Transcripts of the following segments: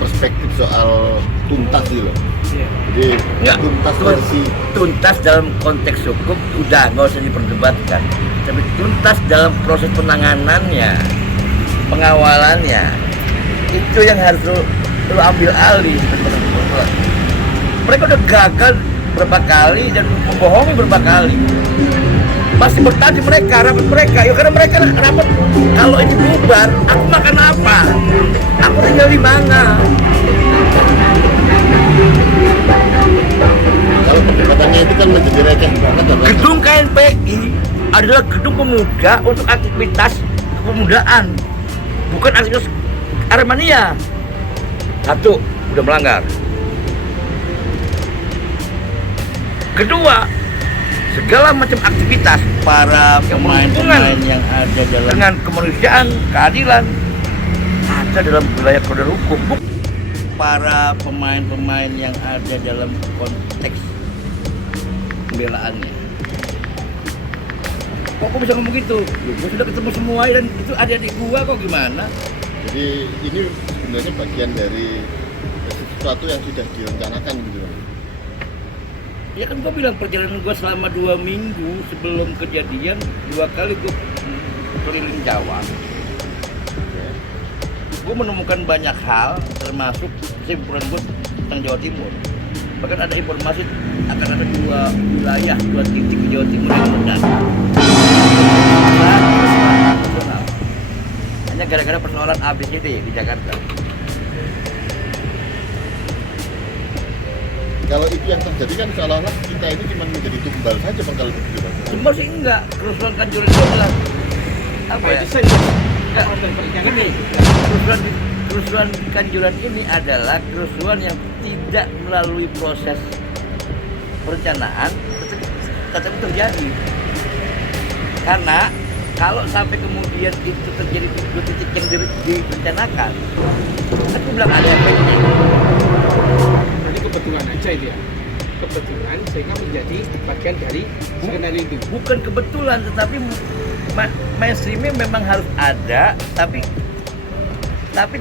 perspektif soal tuntas gitu loh. Jadi Nggak, tuntas versi tuntas dalam konteks hukum udah nggak usah diperdebatkan, tapi tuntas dalam proses penanganannya, pengawalannya, itu yang harus lu ambil alih. Mereka udah gagal berapa kali dan membohongi berapa kali. Masih bertanya mereka, rapat mereka, ya karena mereka rapat. Kalau ini bubar, aku makan apa? Aku tinggal di mana? kalau perdebatannya itu kan menjadi receh banget kan. Gedung KNPI adalah gedung pemuda untuk aktivitas kepemudaan, bukan aktivitas Aremania. Satu, udah melanggar. Kedua, segala macam aktivitas para pemain-pemain yang ada dengan kemanusiaan, keadilan ada dalam wilayah koridor hukum. Para pemain-pemain yang ada dalam konteks pembelaannya. Kok bisa ngomong gitu? Gue sudah ketemu semua dan itu adik-adik gua kok gimana? Jadi ini sebenarnya bagian dari sesuatu yang sudah direncanakan gitu loh. Ya kan gua bilang perjalanan gua selama 2 minggu sebelum kejadian 2 kali gua keliling Jawa. Gue menemukan banyak hal, termasuk kesimpulan gue tentang Jawa Timur. Bahkan ada informasi akan ada 2 wilayah, 2 titik di Jawa Timur yang meledak. Hanya gara-gara persoalan ABCD di Jakarta. Kalau itu yang terjadi kan seolah-olah kita ini cuma menjadi tumbal saja kan kalau begitu kan. Semua sih enggak, kerusuhan Kanjuran itu adalah apa ya? Gini, kerusuhan Kanjuran ini adalah kerusuhan yang tidak melalui proses perencanaan, tetapi terjadi. Karena kalau sampai kemudian itu terjadi di 2 titik yang direncanakan, aku bilang ada efeknya. Ini kebetulan aja itu ya. Kebetulan sehingga menjadi bagian dari skenario itu. Bukan kebetulan, tetapi mainstreamnya memang harus ada, tapi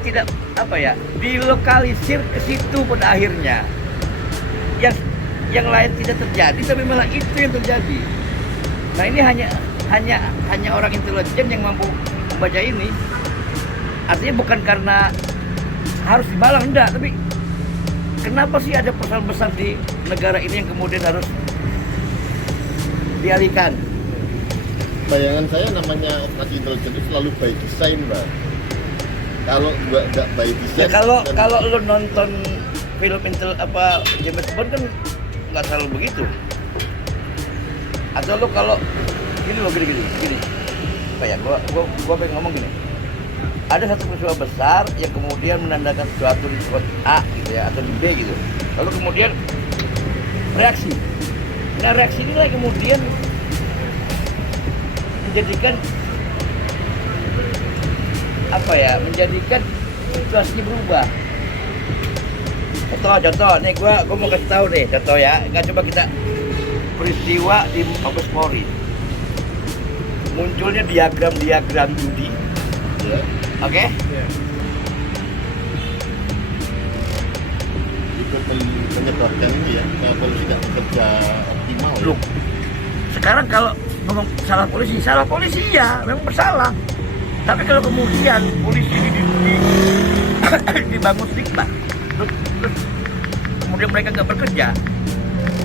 tidak apa ya, dilokalisir ke situ pada akhirnya. Yang lain tidak terjadi, tapi malah itu yang terjadi. Nah ini hanya orang intelijen yang mampu membaca ini. Artinya bukan karena harus dibalang, enggak, tapi kenapa sih ada persoalan besar di negara ini yang kemudian harus dialihkan? Bayangan saya namanya operasi intelijen itu selalu by design, Mbak. Kalau nggak by design, Ya, kalau lo nonton film James Bond kan nggak selalu begitu. Atau lo kalau gini, kayak gua pengen ngomong gini. Ada satu peristiwa besar yang kemudian menandakan sesuatu di spot A gitu ya, atau di B gitu. Lalu kemudian reaksi. Nah reaksi inilah yang kemudian menjadikan menjadikan situasinya berubah. Contoh, nih gua mau kasih tahu deh, contoh ya. Nggak, coba kita peristiwa di Mabes Polri. Munculnya diagram judi. ya, Oke? Ya. itu menyebabkan ini ya, kalau polisi tidak bekerja optimal. Loh, sekarang kalau ngomong salah polisi ya, memang bersalah. Tapi kalau kemudian polisi dibangun stigma, terus kemudian mereka nggak bekerja,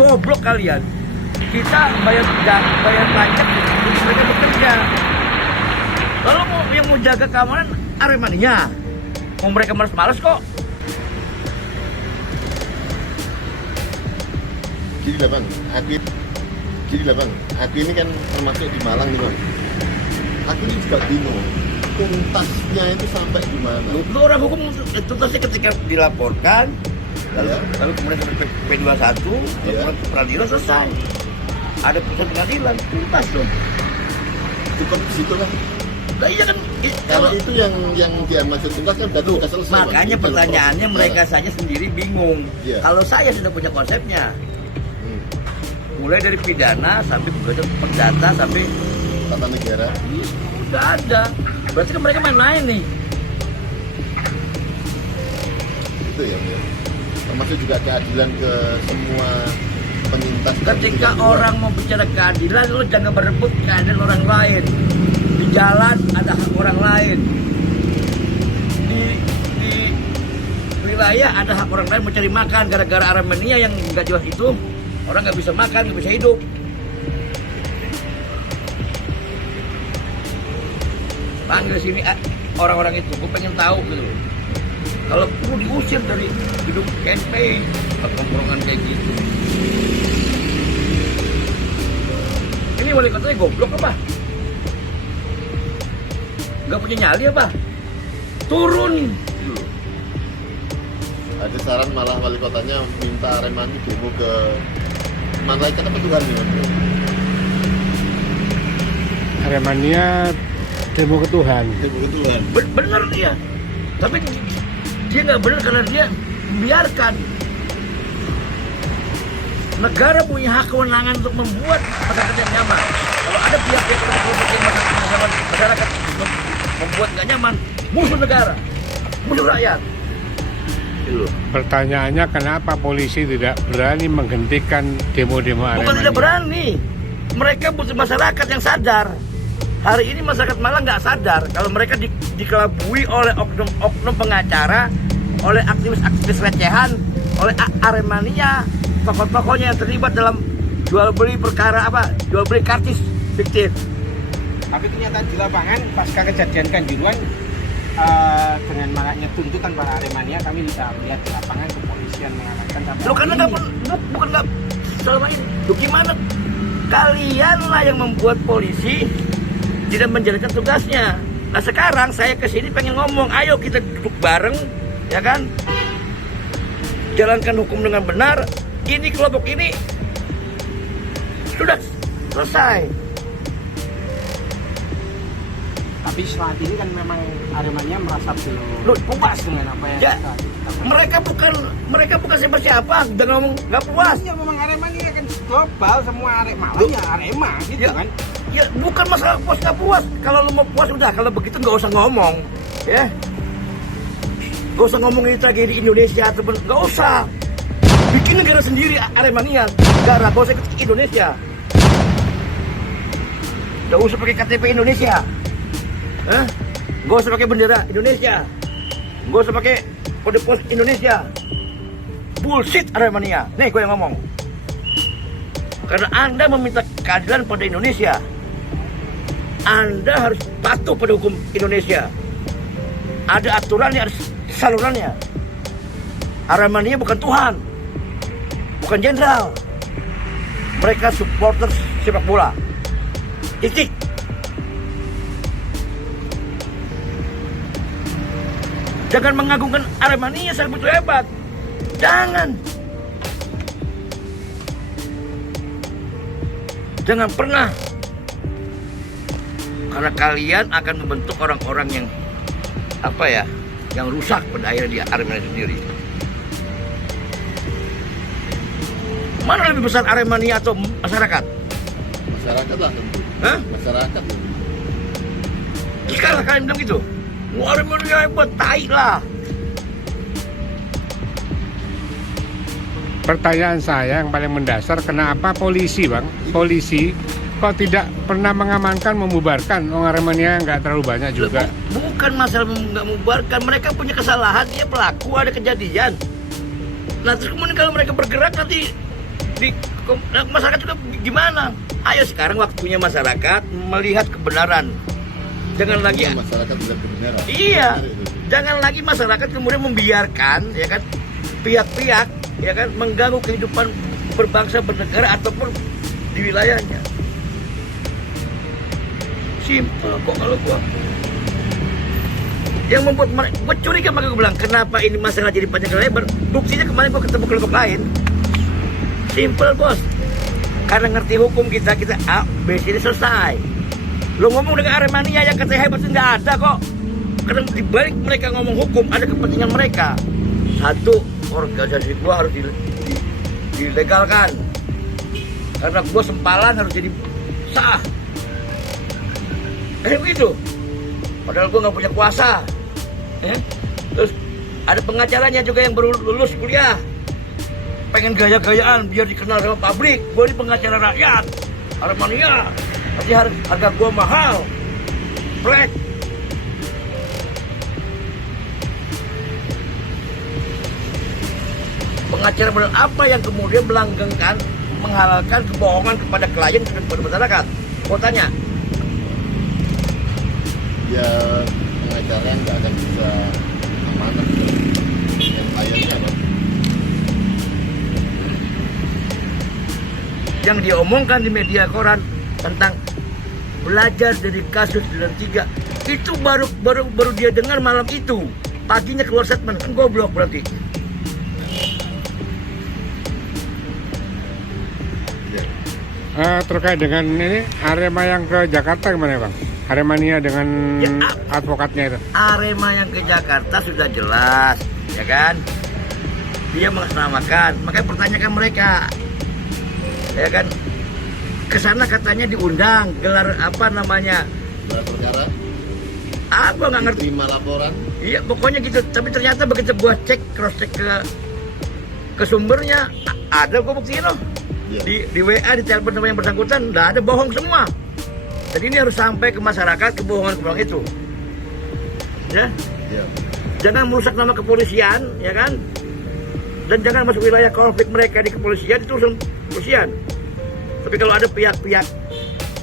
goblok kalian. Kita bayar pajak untuk mereka bekerja. Lalu yang mau jaga keamanan Aremania, mau mereka malas-malas kok. Gini lah Bang, aku ini kan termasuk di Malang nih Bang. Aku ini juga bingung, tuntasnya itu sampai di mana? Lu orang hukum tuntasnya ketika dilaporkan, lalu kemudian sampai P21, lalu peradilan selesai. Ada putusan pengadilan, tuntas dong. Cukup di situ lah. Nah, iya kan. Kalau itu yang dia maksud tuntas kan berarti sudah selesai. Makanya Bang. pertanyaannya mereka saja sendiri bingung. Iya. Kalau saya sudah punya konsepnya, mulai dari pidana sampai gugatan perdata sampai Tata negara. udah ada. Berarti kan mereka main-main nih. itu ya, ya. Termasuk juga keadilan ke semua penyintas. Ketika orang mau bicara keadilan, lo jangan berebut keadilan orang lain. Di jalan ada hak orang lain. Di wilayah ada hak orang lain mencari makan. Gara-gara Aremania yang nggak jelas itu, orang nggak bisa makan, nggak bisa hidup. Panggil sini orang-orang itu, gue pengen tahu gitu. Kalau perlu diusir dari gedung campaign, tongkrongan kayak gitu. Ini wali kotanya goblok apa? Gak punya nyali apa? Turun. Ada saran malah wali kotanya minta Aremania demo ke malaikat apa Tuhan nih? Aremania demo ke Tuhan. Demo ke Tuhan. Bener dia. Tapi dia nggak benar karena dia membiarkan. Negara punya hak kewenangan untuk membuat masyarakat yang nyaman. Kalau ada pihak-pihak yang masyarakat membuat nggak nyaman, musuh negara, musuh rakyat. Pertanyaannya kenapa polisi tidak berani menghentikan demo-demo Aremania? Bukan tidak berani, mereka butuh masyarakat yang sadar. Hari ini masyarakat Malang nggak sadar kalau mereka dikelabui oleh oknum pengacara, oleh aktivis-aktivis recehan, oleh Aremania, tokoh-tokohnya yang terlibat dalam jual beli perkara jual beli kartis fiktif. Tapi kenyataan di lapangan pasca kejadian Kanjuruhan, dengan maraknya tuntutan para Aremania, kami bisa melihat di lapangan kepolisian mengamankan sampai. Lo karena bukan nggak selama ini. Lo gimana? Kalian lah yang membuat polisi tidak menjalankan tugasnya. Nah sekarang saya kesini pengen ngomong, ayo kita duduk bareng, ya kan? Jalankan hukum dengan benar. Ini kelompok ini sudah selesai. Tapi saat ini kan memang Aremania merasa belum puas dengan apa yang Ya, kita mereka bukan siapa-siapa. Udah ngomong nggak puas. ya memang Aremania kan global, semua Malang ya Arema gitu Ya. kan. Ya bukan masalah puas nggak puas. Kalau lu mau puas udah, kalau begitu nggak usah ngomong, ya. Nggak usah ngomong ini tragedi Indonesia ataupun nggak usah. Bikin negara sendiri Aremania, negara nggak usah ikut Indonesia. Nggak usah pakai KTP Indonesia, nggak usah pakai bendera Indonesia, nggak usah pakai kode pos Indonesia. Bullshit Aremania. Nih gue yang ngomong. Karena Anda meminta keadilan pada Indonesia, Anda harus patuh pada hukum Indonesia. Ada aturannya, ada salurannya. Aremania bukan Tuhan, bukan jenderal. Mereka supporter sepak bola. Titik. Jangan mengagungkan Aremania saya begitu hebat. Jangan. Jangan pernah. Karena kalian akan membentuk orang-orang yang yang rusak pada akhirnya di Aremania sendiri. Mana lebih besar Aremania atau masyarakat? Masyarakat lah tentu. Hah? Masyarakat. Sekarang kalian bilang gitu. Wah, Aremania hebat, tai lah. Pertanyaan saya yang paling mendasar, kenapa polisi kok tidak pernah mengamankan, membubarkan? Orang Aremania nggak terlalu banyak juga. Bukan masalah nggak membubarkan, mereka punya kesalahan, dia pelaku, ada kejadian. Nah terus kemudian kalau mereka bergerak nanti masyarakat juga gimana? Ayo sekarang waktunya masyarakat melihat kebenaran. Jangan lagi Masyarakat tidak kebenaran. Iya, jangan lagi masyarakat kemudian membiarkan, ya kan, pihak-pihak, ya kan, mengganggu kehidupan berbangsa bernegara ataupun di wilayahnya. Simple kok kalau gua. Yang membuat gua curiga, maka gua bilang kenapa ini masalah jadi panjang lebar. Buktinya kemarin gua ketemu kelompok lain. Simple bos. Karena ngerti hukum kita A, B, C, selesai. Lo ngomong dengan Aremania yang katanya hebat itu nggak ada kok. Karena dibalik mereka ngomong hukum ada kepentingan mereka. Satu, organisasi gua harus dilegalkan. Karena gua sempalan harus jadi sah. Begitu. Padahal gua nggak punya kuasa. Terus Ada pengacaranya juga yang baru lulus kuliah. Pengen gaya-gayaan biar dikenal sama pabrik. Gue ini pengacara rakyat. Aremania. Nanti harga gue mahal. Flat. Pengacara model apa yang kemudian melanggengkan, menghalalkan kebohongan kepada klien dan kepada masyarakat? Gue tanya. Ya pengacara yang nggak akan bisa amanah dengan kliennya, Bang. Yang dia omongkan di media koran tentang belajar dari kasus Duren 3 itu baru dia dengar malam itu, paginya keluar statement. Kan goblok berarti. Terkait dengan ini Arema yang ke Jakarta gimana Bang? Aremania dengan Ya, advokatnya itu. Arema yang ke Jakarta sudah jelas, ya kan? Dia mengatasnamakan, makanya pertanyakan mereka, ya kan? Kesana katanya diundang, gelar apa namanya? Gelar perkara, Apa nggak ngerti? terima laporan. Iya, pokoknya gitu. Tapi ternyata begitu gua cek, cross check ke sumbernya, ada gua buktiin loh. Iya. Di WA, di telepon sama yang bersangkutan, udah ada bohong semua. Jadi ini harus sampai ke masyarakat kebohongan-kebohongan itu. Ya, Ya. jangan merusak nama kepolisian, ya kan? Dan jangan masuk wilayah konflik mereka di kepolisian, itu urusan kepolisian. Tapi kalau ada pihak-pihak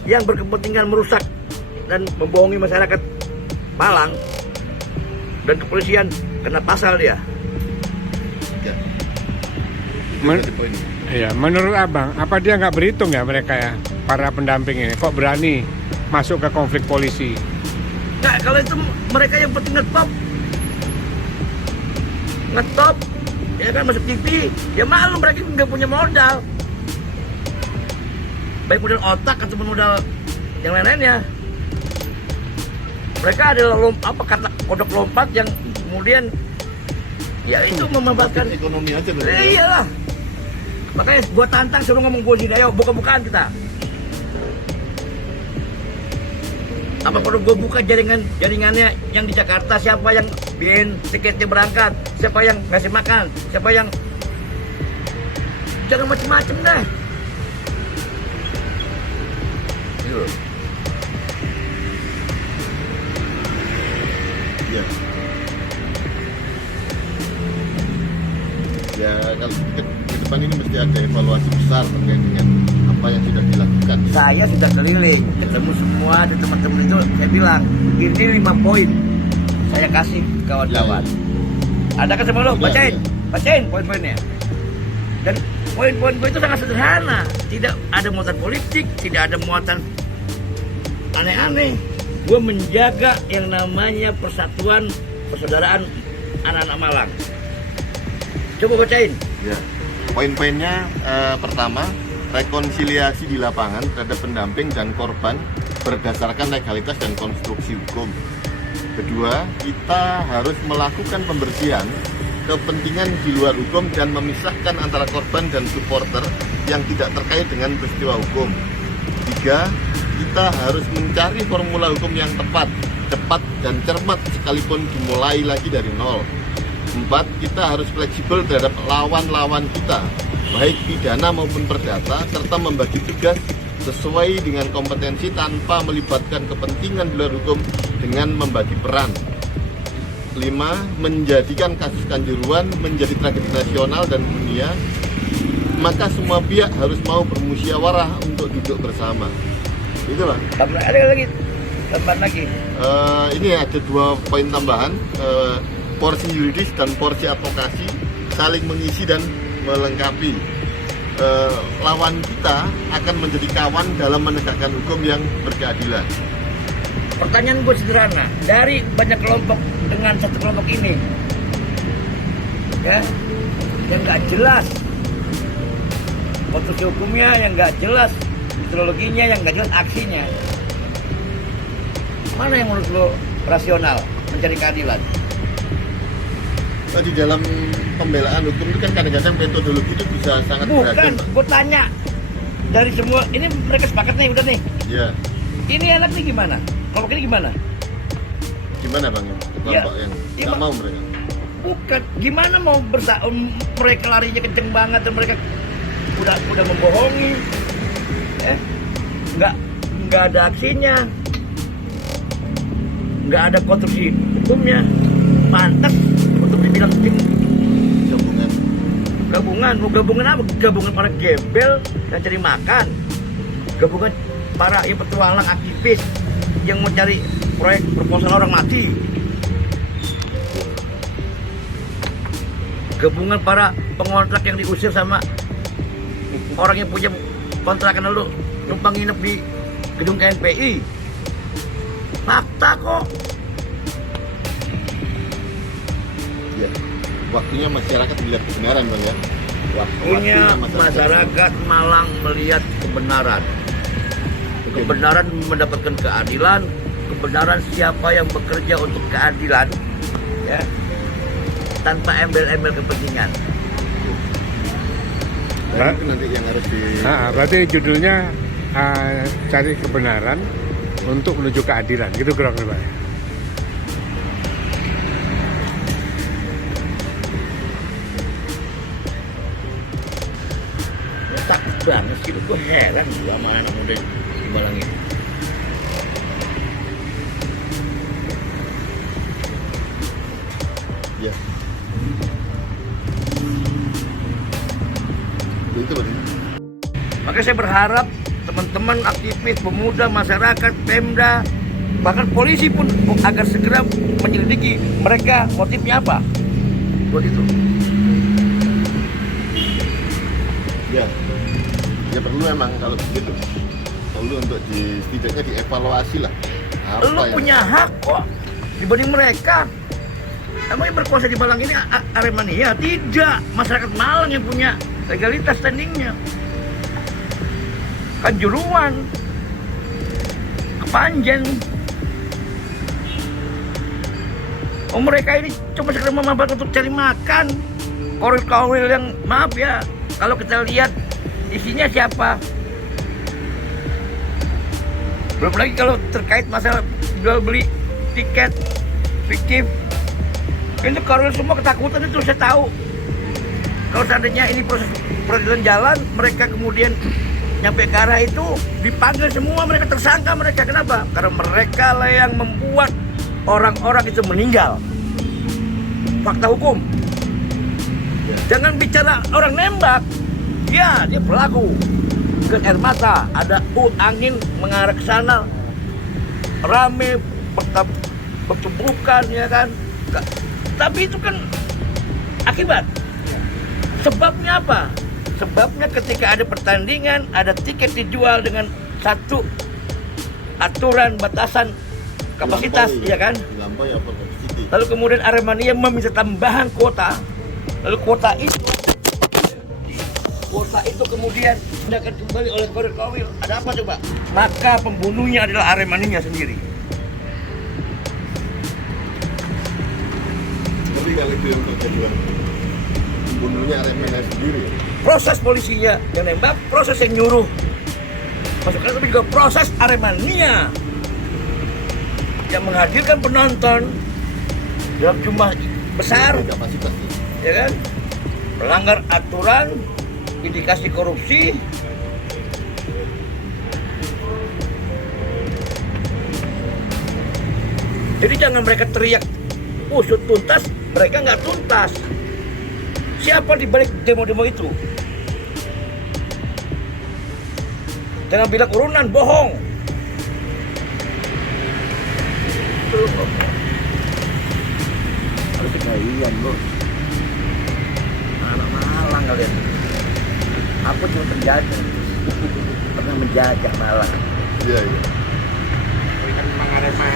yang berkepentingan merusak dan membohongi masyarakat Malang dan kepolisian, kena pasal dia. Ya. Men- Itu poin. Iya, menurut Abang, apa dia nggak berhitung ya mereka ya, para pendamping ini? Kok berani masuk ke konflik polisi? Nah, kalau itu mereka yang penting ngetop, ya kan, masuk TV, ya malu, mereka nggak punya modal, baik modal otak ataupun modal yang lain-lainnya. Mereka adalah kata kodok lompat yang kemudian ya itu memanfaatkan Ekonomi aja berarti. iyalah. Makanya gua tantang suruh ngomong gua sini, ayo buka-bukaan kita. Apa perlu gua buka jaringannya yang di Jakarta, siapa yang bikin tiketnya berangkat, siapa yang ngasih makan, siapa yang jangan macem-macem deh. Gitu. Ya. Ya kalau ke depan ini mesti ada evaluasi besar terkait dengan apa yang sudah dilakukan. Saya sudah keliling, ketemu semua ada teman-teman itu, saya bilang ini 5 poin saya kasih ke kawan-kawan. Ada kan sama lo? Sudah, Bacain, ya. bacain poin-poinnya. Dan poin-poin gue itu sangat sederhana, tidak ada muatan politik, tidak ada muatan aneh-aneh. Gue menjaga yang namanya persatuan, persaudaraan anak-anak Malang. Coba bacain. Ya. Poin-poinnya pertama, rekonsiliasi di lapangan terhadap pendamping dan korban berdasarkan legalitas dan konstruksi hukum. Kedua, kita harus melakukan pembersihan kepentingan di luar hukum dan memisahkan antara korban dan supporter yang tidak terkait dengan peristiwa hukum. Tiga, kita harus mencari formula hukum yang tepat, cepat, dan cermat sekalipun dimulai lagi dari nol. 4. Kita harus fleksibel terhadap lawan-lawan kita, baik pidana maupun perdata, serta membagi tugas sesuai dengan kompetensi tanpa melibatkan kepentingan di luar hukum dengan membagi peran. 5. Menjadikan kasus Kanjuruhan menjadi tragedi nasional dan dunia, maka semua pihak harus mau bermusyawarah untuk duduk bersama. Itu Bang. Ada lagi, tambahan lagi. Ini ada 2 poin tambahan. Porsi yuridis dan porsi advokasi saling mengisi dan melengkapi. Lawan kita akan menjadi kawan dalam menegakkan hukum yang berkeadilan. Pertanyaan gue sederhana, dari banyak kelompok dengan satu kelompok ini, ya, yang nggak jelas konstruksi hukumnya, yang nggak jelas metodologinya, yang nggak jelas aksinya, mana yang menurut lo rasional mencari keadilan? Di dalam pembelaan hukum itu kan kadang-kadang metodologi itu bisa sangat beragam. Bukan, gue tanya dari semua ini mereka sepakat nih, udah nih. Ya, Ini anak nih gimana? Kelompok ini gimana? gimana Bang? Kelompok yang iya, nggak mau mereka. bukan. Gimana mau mereka larinya kenceng banget dan mereka udah membohongi. Nggak ada aksinya. Nggak ada konstruksi hukumnya. Pantas untuk dibilang tim gabungan. Mau gabungan apa? Gabungan para gembel yang cari makan. Gabungan para petualang aktivis yang mau cari proyek proposal orang mati. Gabungan para pengontrak yang diusir sama orang yang punya kontrakan lalu numpang nginep di gedung KNPI. Fakta kok. Ya. Waktunya masyarakat melihat kebenaran, Bang ya. Waktunya masyarakat Malang melihat kebenaran. Kebenaran mendapatkan keadilan, kebenaran siapa yang bekerja untuk keadilan, ya, tanpa embel-embel kepentingan. Dan itu nanti yang harus Berarti judulnya cari kebenaran untuk menuju keadilan, gitu kira-kira. Takut banget sih, gue heran juga sama anak muda di Malang ini. Ya. Itu berarti. Makanya saya berharap teman-teman aktivis, pemuda, masyarakat, Pemda, bahkan polisi pun agar segera menyelidiki mereka motifnya apa buat itu. Ya perlu emang kalau begitu. Perlu untuk setidaknya dievaluasi lah. Lu punya hak kok dibanding mereka. Emangnya berkuasa di Malang ini Aremania? Tidak, masyarakat Malang yang punya legalitas standingnya. Kanjuruan, Kepanjen. Mereka ini cuma sekedar memanfaatkan untuk cari makan. Koril-koril yang, maaf ya, kalau kita lihat isinya siapa? Belum lagi kalau terkait masalah jual beli tiket fiktif. Itu koril semua ketakutan, itu saya tahu. Kalau seandainya ini proses peradilan jalan, mereka kemudian nyampe ke arah itu, dipanggil semua, mereka tersangka mereka. Kenapa? Karena mereka lah yang membuat orang-orang itu meninggal. Fakta hukum. Jangan bicara orang nembak. Ya, dia pelaku. Ke air mata, ada angin mengarah ke sana. Rame, bertumbukan, ya kan. Tapi itu kan akibat. Sebabnya apa? Sebabnya ketika ada pertandingan, ada tiket dijual dengan satu aturan batasan kapasitas, ya kan? Dilampaui over capacity. Lalu kemudian Aremania meminta tambahan kuota. Lalu kuota itu kemudian akan kembali oleh koril-koril. Ada apa coba? Maka pembunuhnya adalah Aremania sendiri. Tapi kalau itu yang terjadi, bunuhnya Aremania sendiri. Proses polisinya yang nembak, proses yang nyuruh masukkan, tapi juga proses Aremania yang menghadirkan penonton dalam jumlah besar, Kapasitas. ya kan? Melanggar aturan, indikasi korupsi. Jadi jangan mereka teriak usut tuntas, mereka nggak tuntas. Siapa di balik demo-demo itu? Jangan bilang urunan, bohong. Harus kekayaan loh. Anak Malang kalian. Aku cuma penjajah. Pernah menjajah Malang. Iya. Memang Arema